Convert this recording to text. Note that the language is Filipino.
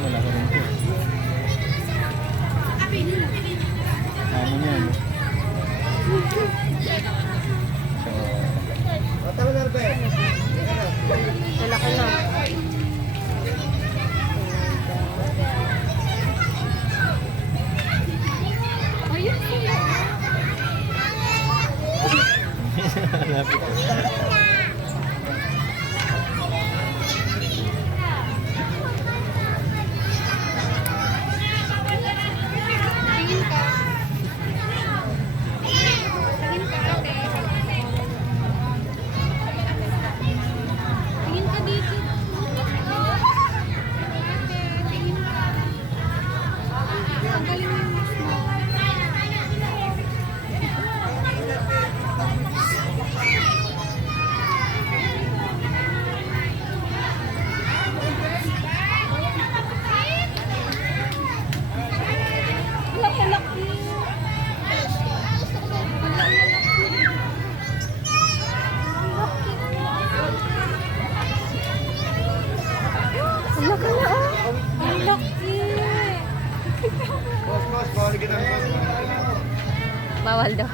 Wala ko rin po. Ano yan? Malaki na. Lapit. Tingin ka. Tingin ka, ate. Tingin ka dito. Ate, tingin ka. Tanggalin mo yung mask mo. Laki-laki. Ang laki na, oh. Ang laki. Bawal daw.